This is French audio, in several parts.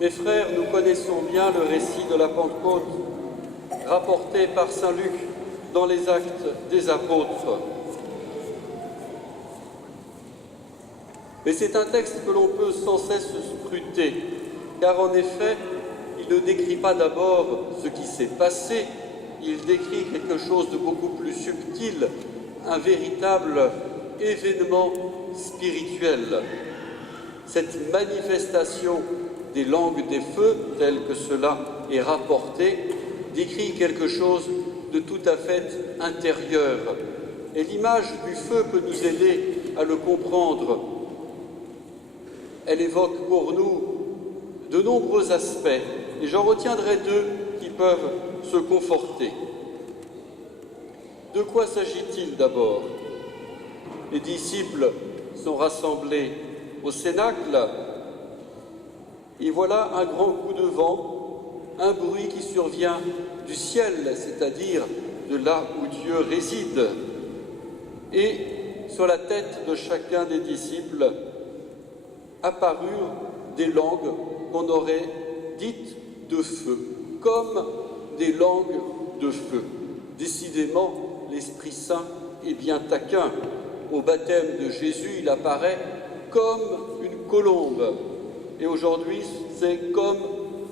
Mes frères, nous connaissons bien le récit de la Pentecôte, rapporté par saint Luc dans les Actes des Apôtres. Mais c'est un texte que l'on peut sans cesse scruter, car en effet, il ne décrit pas d'abord ce qui s'est passé, il décrit quelque chose de beaucoup plus subtil, un véritable événement spirituel. Cette manifestation des langues des feux, tel que cela est rapporté, décrit quelque chose de tout à fait intérieur. Et l'image du feu peut nous aider à le comprendre. Elle évoque pour nous de nombreux aspects, et j'en retiendrai deux qui peuvent se conforter. De quoi s'agit-il d'abord? Les disciples sont rassemblés au Cénacle, et voilà un grand coup de vent, un bruit qui survient du ciel, c'est-à-dire de là où Dieu réside. Et sur la tête de chacun des disciples apparurent des langues qu'on aurait dites de feu, comme des langues de feu. Décidément, l'Esprit Saint est bien taquin. Au baptême de Jésus, il apparaît comme une colombe. Et aujourd'hui, c'est comme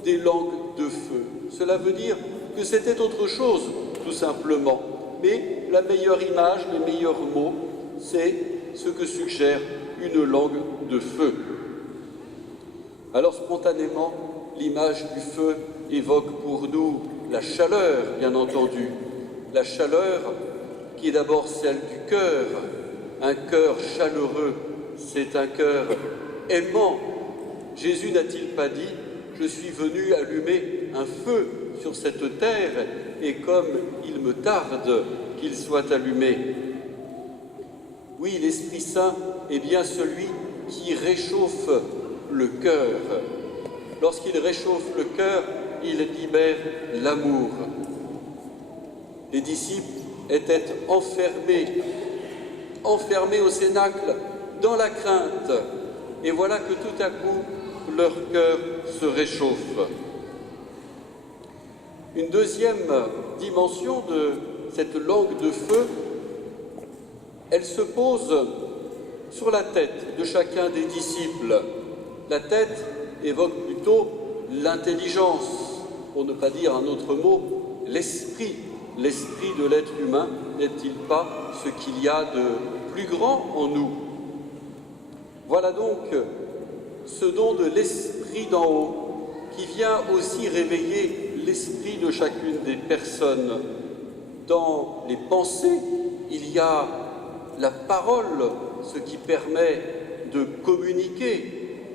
des langues de feu. Cela veut dire que c'était autre chose, tout simplement. Mais la meilleure image, les meilleurs mots, c'est ce que suggère une langue de feu. Alors spontanément, l'image du feu évoque pour nous la chaleur, bien entendu. La chaleur qui est d'abord celle du cœur. Un cœur chaleureux, c'est un cœur aimant. Jésus n'a-t-il pas dit « Je suis venu allumer un feu sur cette terre, et comme il me tarde qu'il soit allumé ». Oui, l'Esprit Saint est bien celui qui réchauffe le cœur. Lorsqu'il réchauffe le cœur, il libère l'amour. Les disciples étaient enfermés au Cénacle, dans la crainte. Et voilà que tout à coup, leur cœur se réchauffe. Une deuxième dimension de cette langue de feu, elle se pose sur la tête de chacun des disciples. La tête évoque plutôt l'intelligence, pour ne pas dire un autre mot, l'esprit. L'esprit de l'être humain n'est-il pas ce qu'il y a de plus grand en nous? Voilà donc ce don de l'esprit d'en haut qui vient aussi réveiller l'esprit de chacune des personnes. Dans les pensées, il y a la parole, ce qui permet de communiquer.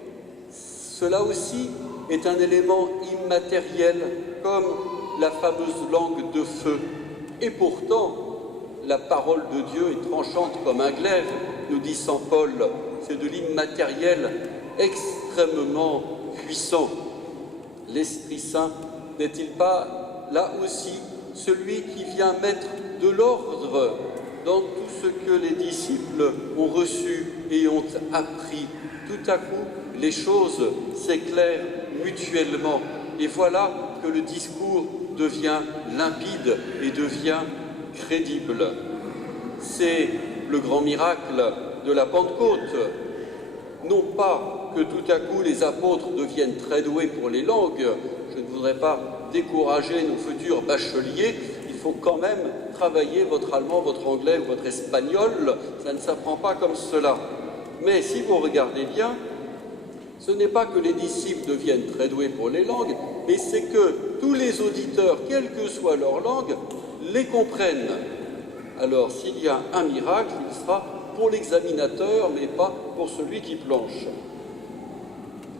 Cela aussi est un élément immatériel, comme la fameuse langue de feu. Et pourtant, la parole de Dieu est tranchante comme un glaive, nous dit saint Paul. C'est de l'immatériel extrêmement puissant. L'Esprit Saint n'est-il pas là aussi celui qui vient mettre de l'ordre dans tout ce que les disciples ont reçu et ont appris? Tout à coup, les choses s'éclairent mutuellement. Et voilà que le discours devient limpide et devient crédible. C'est le grand miracle de la Pentecôte. Non pas que tout à coup les apôtres deviennent très doués pour les langues. Je ne voudrais pas décourager nos futurs bacheliers. Il faut quand même travailler votre allemand, votre anglais ou votre espagnol. Ça ne s'apprend pas comme cela. Mais si vous regardez bien, ce n'est pas que les disciples deviennent très doués pour les langues, mais c'est que tous les auditeurs, quelle que soit leur langue, les comprennent. Alors, s'il y a un miracle, il sera pour l'examinateur, mais pas pour celui qui planche.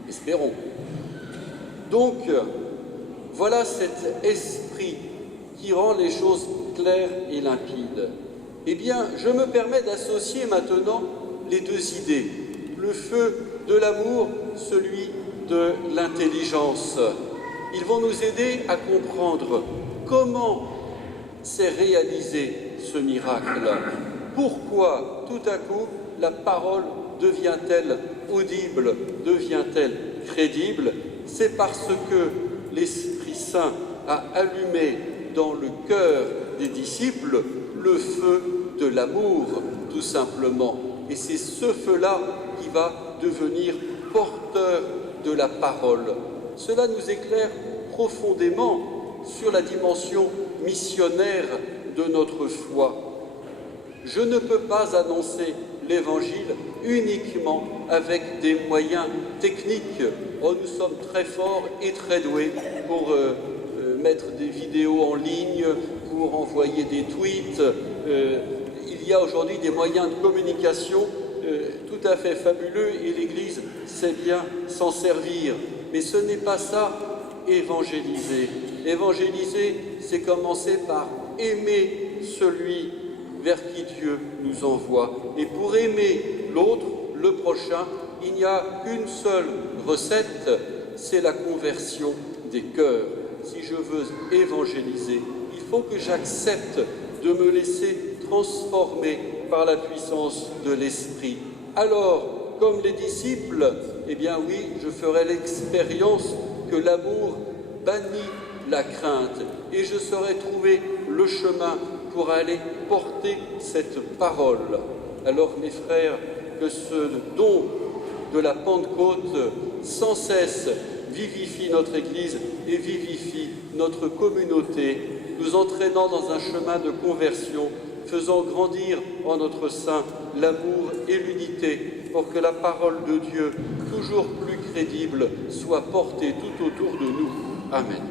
Espérons. Donc, voilà cet esprit qui rend les choses claires et limpides. Eh bien, je me permets d'associer maintenant les deux idées. Le feu de l'amour, celui de l'intelligence. Ils vont nous aider à comprendre comment s'est réalisé ce miracle. Pourquoi, tout à coup, la parole devient-elle audible, devient-elle crédible? C'est parce que l'Esprit Saint a allumé dans le cœur des disciples le feu de l'amour, tout simplement. Et c'est ce feu-là qui va devenir porteur de la parole. Cela nous éclaire profondément sur la dimension missionnaire de notre foi. Je ne peux pas annoncer l'Évangile uniquement avec des moyens techniques. Oh, nous sommes très forts et très doués pour mettre des vidéos en ligne, pour envoyer des tweets. Il y a aujourd'hui des moyens de communication tout à fait fabuleux et l'Église sait bien s'en servir. Mais ce n'est pas ça, évangéliser. Évangéliser, c'est commencer par aimer celui vers qui Dieu nous envoie. Et pour aimer l'autre, le prochain, il n'y a qu'une seule recette, c'est la conversion des cœurs. Si je veux évangéliser, il faut que j'accepte de me laisser transformer par la puissance de l'Esprit. Alors, comme les disciples, eh bien oui, je ferai l'expérience que l'amour bannit la crainte et je saurai trouver le chemin pour aller porter cette parole. Alors, mes frères, que ce don de la Pentecôte sans cesse vivifie notre Église et vivifie notre communauté, nous entraînant dans un chemin de conversion, faisant grandir en notre sein l'amour et l'unité pour que la parole de Dieu, toujours plus crédible, soit portée tout autour de nous. Amen.